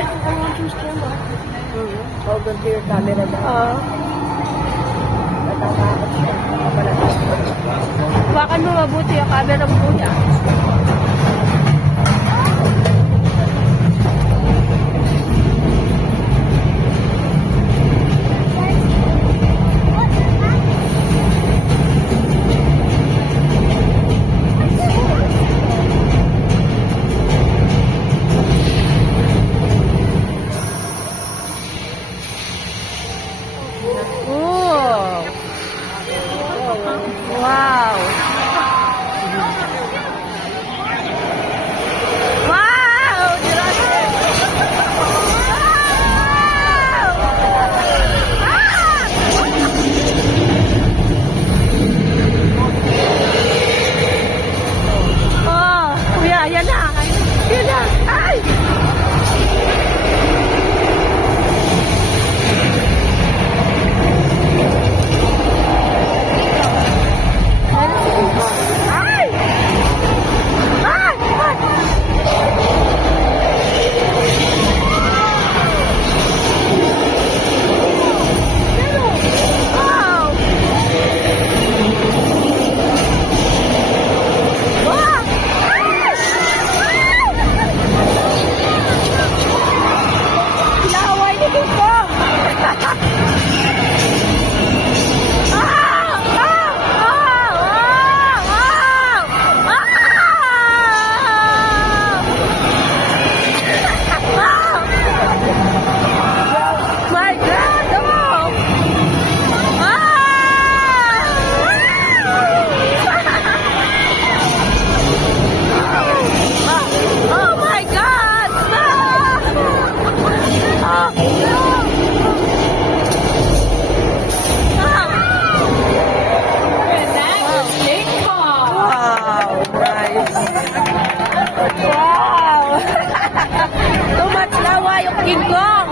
I want to stand up. Hold on to your camera daw. Natatakot siya. Hawakan mo mabuti yung camera mo kuya. Wow. Wow! Oh, kuya, yan na. Yan na. Ay! Wow! Tumatlawa yung King Kong!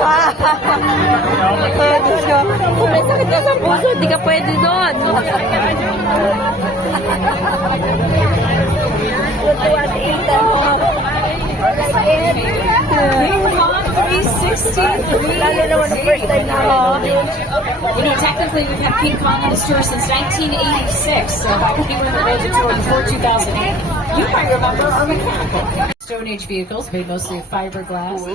Wow! Diyos ko. Kung may sakit ka sa puso, di ka pwede doon. Tutuwa si Ethan mo. King Kong 360. Lalo naman the first time na ako. You know, technically we've had King Kong on his tour since 1986, so back when he went on the tour before 2008. You might remember our mechanical Stone Age vehicles made mostly of fiberglass.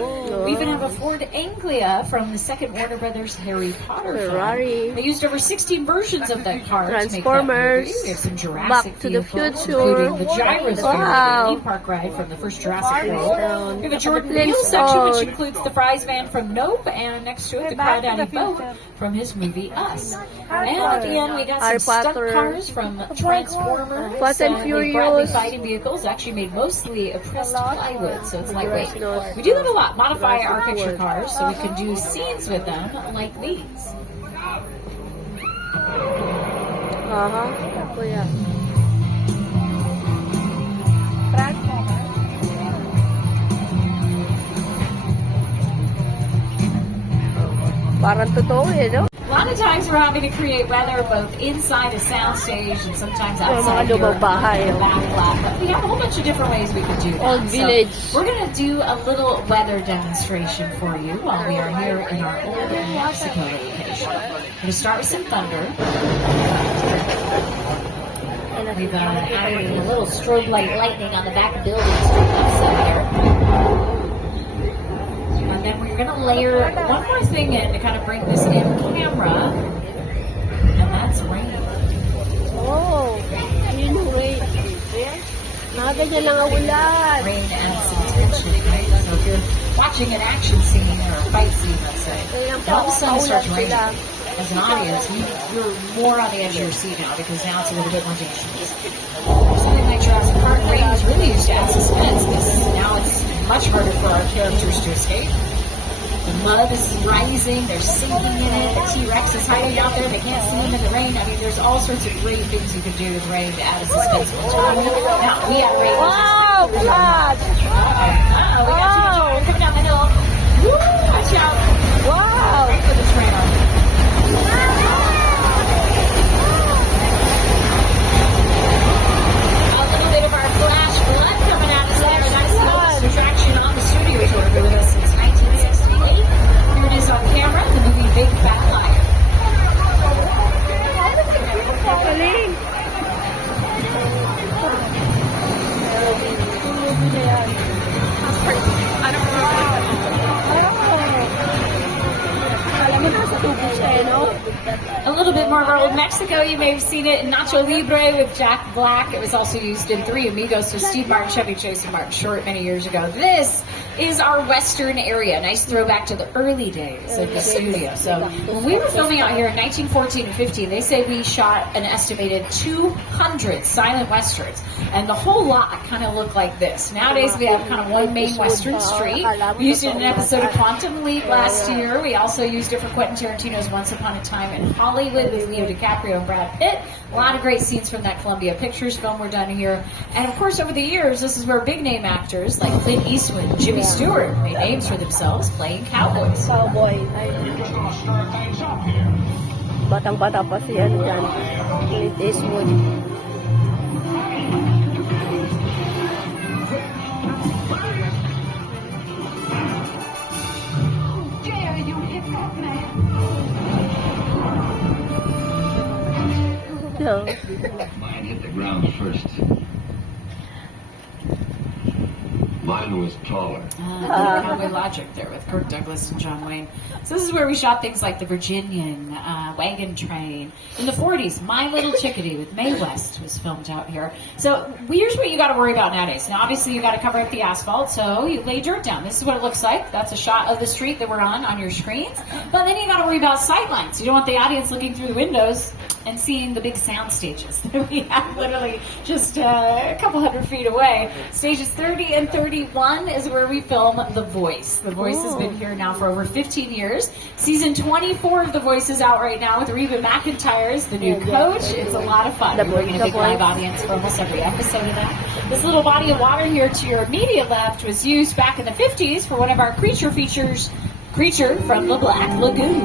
We even have a Ford Anglia from the second Warner Brothers Harry Potter Ferrari. film. They used over 16 versions of that car Transformers. to make that movie. We have some Jurassic Back to the vehicles, Future. including the Gyrosphere, Wow. the theme park ride from the first Jurassic World. We have a Jordan Peele Flintstones. section, which includes the Fries Man from Nope, and next to it, the Crawdaddy boat from his movie Us. And at the end, we got Harry some stunt Potter. cars from Transformers. Fast and the Bradley Furious. fighting vehicles, actually made mostly of pressed plywood, so it's lightweight. We do that a lot, modify our picture cars so we can do scenes with them like these. Aha, kuya. Parang totoo eh, no? A lot of times we're having to create weather both inside a soundstage and sometimes Mga outside your lumang bahay, oh. back lot. But we have a whole bunch of different ways we could do that. Old village. So we're going to do a little weather demonstration for you while we are here in our old Mexico location. We're going to start with some thunder. And then we've added a little strobe light lightning on the back buildings to the left side here. And then we're going to layer one more thing in to kind of bring this in camera, and that's rain. Oh, yun yung rain. Nakaganyan lang ang ulan. Rain adds some tension, right? So if you're watching an action scene or a fight scene, let's say, Kaya and all of a sudden it starts paulan raining. sila. As an audience, you're more on the edge of your seat now because now it's a little bit more dangerous. Something like Jurassic Park, rain was really used to add suspense because now it's much harder for our characters to escape. The mud is rising, they're sinking in it, the T-Rex is hiding out there, they can't see him in the rain. I mean, there's all sorts of great things you can do with rain to add a suspense. Now, we have rain. Wow, God! We got too much water coming down the hill. Woo, watch out. Wow! Right for the trailer. A little bit of our flash flood coming at us there. Mexico, you may have seen it in Nacho Libre with Jack Black. It was also used in Three Amigos with Steve Martin, Chevy Chase, and Martin Short many years ago. This is our western area. Nice throwback to the early days of the studio. So when we were filming out here in 1914 and 15, they say we shot an estimated 200 silent westerns. And the whole lot kind of look like this. Nowadays we have kind of one main western street. We used it in an episode of Quantum Leap last year. We also used it for Quentin Tarantino's Once Upon a Time in Hollywood with Leo DiCaprio and Brad Pitt. A lot of great scenes from that Columbia Pictures film were done here. And of course over the years, this is where big name actors like Clint Eastwood and Jimmy Stewart made names for themselves playing cowboys. Cowboy. Batang-bata pa si ano dyan. Clint Eastwood. Mine hit the ground first. Mine was taller. Cowboy Logic there with Kirk Douglas and John Wayne. So this is where we shot things like the Virginian, Wagon Train. In the 40s, My Little Chickadee with Mae West was filmed out here. So here's what you got to worry about nowadays. Now, obviously, you got to cover up the asphalt, so you lay dirt down. This is what it looks like. That's a shot of the street that we're on your screens. But then you got to worry about sight lines. You don't want the audience looking through the windows and seeing the big sound stages that we have literally just a couple hundred feet away. Stages 30 and 31 is where we film The Voice. The Voice has been here now for over 15 years. Season 24 of The Voice is out right now with Reba McEntire as the new coach. It's a lot of fun. We're bringing a big live audience for almost every episode of that. This little body of water here to your immediate left was used back in the 50s for one of our creature features, Creature from the Black Lagoon.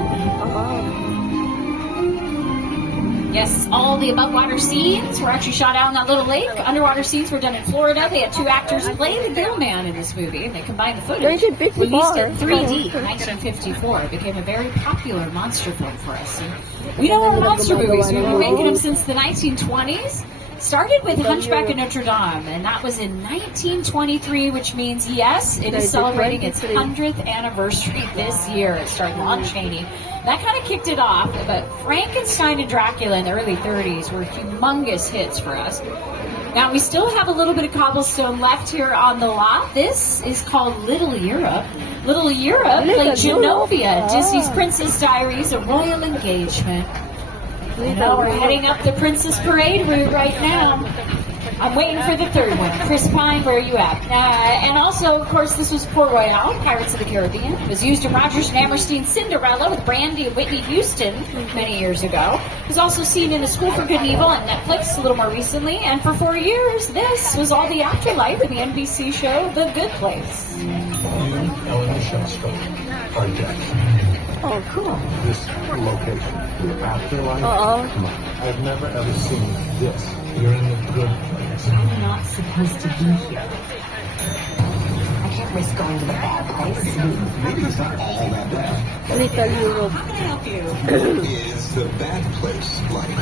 Yes, all the above water scenes were actually shot out in that little lake. Underwater scenes were done in Florida. They had two actors play the Gill Man in this movie, and they combined the footage. Released in 3D in 1954. It became a very popular monster film for us. And we know our monster movies. We've been making them since the 1920s. Started with Hunchback of Notre Dame, and that was in 1923, which means, yes, it is celebrating its 100th anniversary this year. It starred Lon Chaney. That kind of kicked it off, but Frankenstein and Dracula in the early 30s were humongous hits for us. Now, we still have a little bit of cobblestone left here on the lot. This is called Little Europe. Little Europe played Genovia, Disney's Princess Diaries, A Royal Engagement. You know, we're heading up the Princess Parade route right now. I'm waiting for the third one. Chris Pine, where are you at? And also, of course, this was Port Royale, Pirates of the Caribbean. It was used in Rodgers and Hammerstein's Cinderella with Brandy and Whitney Houston many years ago. It was also seen in The School for Good and Evil on Netflix a little more recently. And for 4 years, this was all the afterlife in the NBC show The Good Place. You, Ellen Shellstrom, are dead. Oh, cool. This location, the afterlife. Come on. I've never ever seen this. You're in the good place. I'm not supposed to be here. I can't risk going to the bad place. Maybe it's not all that bad. Little Europe. How can I help you? Is the bad place like?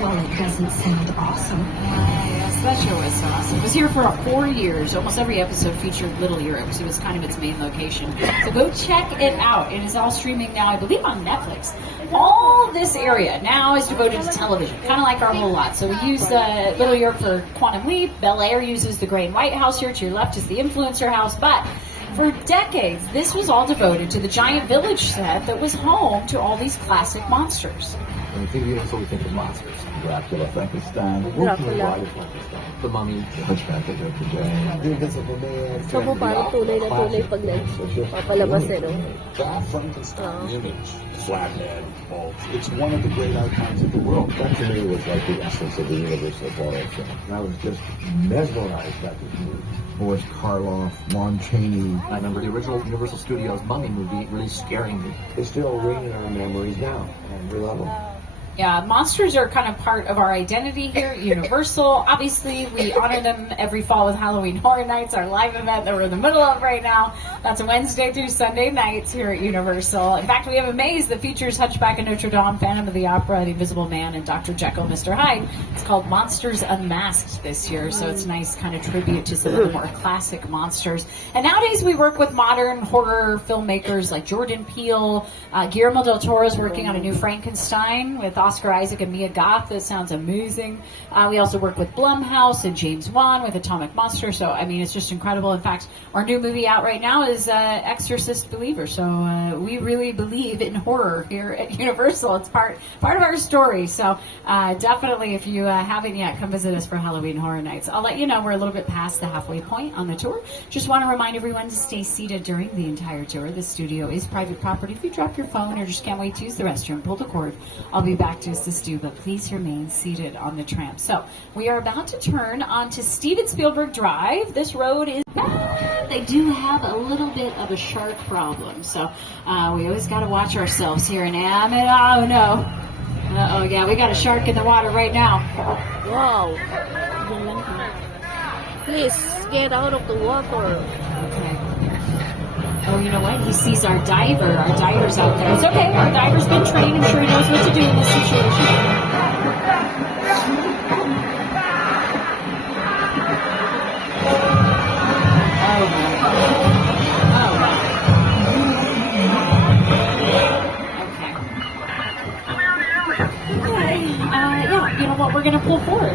Well, it doesn't sound awesome. Yes, that show was awesome. It was here for 4 years. Almost every episode featured Little Europe, so it was kind of its main location. So go check it out. It is all streaming now, I believe, on Netflix. All this area now is devoted to television, kind of like our whole lot. So we use Little Europe for Quantum Leap. Bel Air uses the Gray and White House here. To your left is the Influencer House. But for decades, this was all devoted to the giant village set that was home to all these classic monsters. When you think of it, so we think of monsters. Dracula, Frankenstein, the Mummy, the Hunchback of Notre Dame, the Invisible Man. So, parang tunay na tunay pag nagpapalabas eh, no? That Frankenstein image, flathead, bolt. It's one of the great icons of the world. That to me was like the essence of the universe of horror film. And I was just mesmerized by this movie. Boris Karloff, Lon Chaney. I remember the original Universal Studios Mummy movie really scaring me. They still ring in our memories now, and we love them. Yeah, monsters are kind of part of our identity here at Universal. Obviously, we honor them every fall with Halloween Horror Nights, our live event that we're in the middle of right now. That's Wednesday through Sunday nights here at Universal. In fact, we have a maze that features Hunchback of Notre Dame, Phantom of the Opera, The Invisible Man, and Dr. Jekyll, Mr. Hyde. It's called Monsters Unmasked this year, so it's a nice kind of tribute to some of the more classic monsters. And nowadays, we work with modern horror filmmakers like Jordan Peele. Guillermo del Toro's working on a new Frankenstein with Oscar Isaac and Mia Goth. That sounds amazing. We also work with Blumhouse and James Wan with Atomic Monster. So, I mean, it's just incredible. In fact, our new movie out right now is Exorcist Believer. So we really believe in horror here at Universal. It's part of our story. So definitely, if you haven't yet, come visit us for Halloween Horror Nights. I'll let you know we're a little bit past the halfway point on the tour. Just want to remind everyone to stay seated during the entire tour. The studio is private property. If you drop your phone or just can't wait to use the restroom, pull the cord. I'll be back to assist you, but please remain seated on the tram. So we are about to turn onto Steven Spielberg Drive. This road is bad. They do have a little bit of a shark problem, so we always got to watch ourselves here in Ammit. Oh no. Uh-oh, yeah, we got a shark in the water right now. Wow. Please get out of the water. Okay. Oh, you know what? He sees our diver. Our diver's out there. It's okay. Our diver's been trained. I'm sure he knows what to do in this situation. Oh, my. Oh. Okay. Yeah, you know what? We're going to pull forward.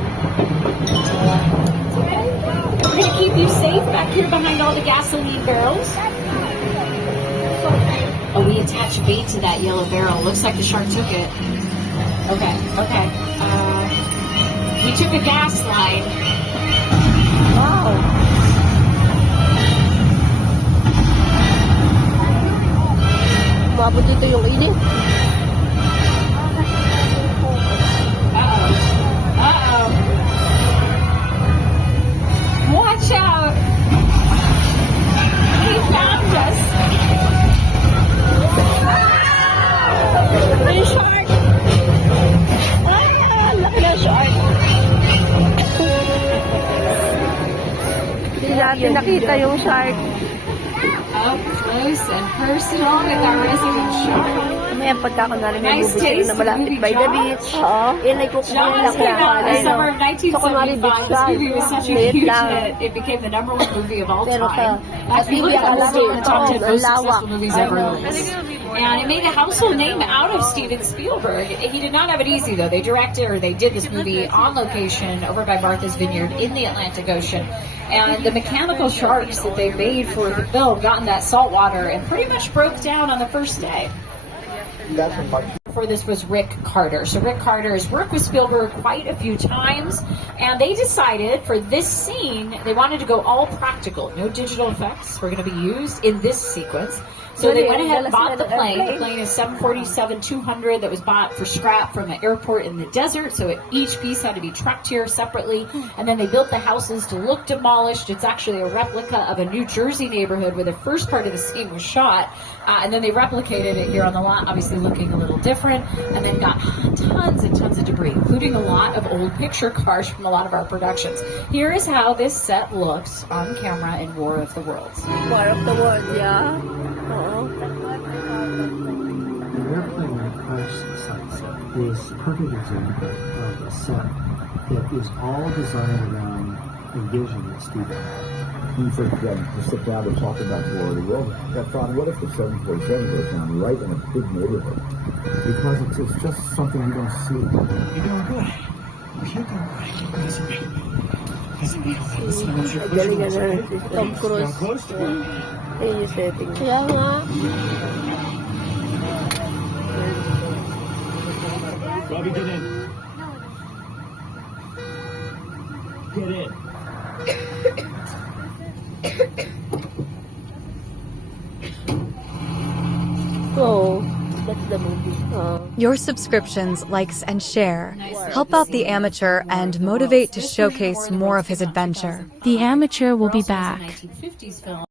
We're going to keep you safe back here behind all the gasoline barrels. Oh, we attached bait to that yellow barrel. Looks like the shark took it. Okay. He took a gas line. Wow. Umabot dito yung init. Uh-oh. Watch out. He found us. May shark! Laki na shark! Hindi natin nakita yung shark. Up close and personal with our resident shark. May pagka ko na rin may Nice movie taste na malapit movie by the Jaws. beach. Oo. Yan ay kukunin Jaws lang came out in the yan. summer of 1975. This movie was such a Liit huge lang. hit. It became the #1 movie of all Pero time. sa Actually, TV, look at alam the mo, top 10 most lawak. successful movies ever released. And it made a household name out of Steven Spielberg. He did not have it easy, though. They did this movie on location over by Martha's Vineyard in the Atlantic Ocean. And the mechanical sharks that they made for the film got in that salt water and pretty much broke down on the first day. That's when Mike For this was Rick Carter. So Rick Carter has worked with Spielberg quite a few times, and they decided for this scene they wanted to go all practical. No digital effects were going to be used in this sequence. So they went ahead and bought the plane. The plane is 747-200 that was bought for scrap from an airport in the desert. So each piece had to be trucked here separately. And then they built the houses to look demolished. It's actually a replica of a New Jersey neighborhood where the first part of the scene was shot. And then they replicated it here on the lot, obviously looking a little different. And then got tons and tons of debris, including a lot of old picture cars from a lot of our productions. Here is how this set looks on camera in War of the Worlds. War of the World, yeah. Oo. The airplane that crashed the sunset is a perfect example of a set that is all designed around a vision that Steve had. he said to sit down to talk about War of the World. I thought, what if the 747 goes down right in a big neighborhood? Because it's just something you don't see. You're doing good. You're doing great. You're good as a baby. As a baby. Galing na si Tom Cruise. Close to it. Ayun yung setting. Kaya nga. Bobby, get in. Get in. Oh, that's the movie. Your subscriptions, likes, and share help out the amateur and motivate to showcase more of his adventure. The Amateur will be back. 1950s film.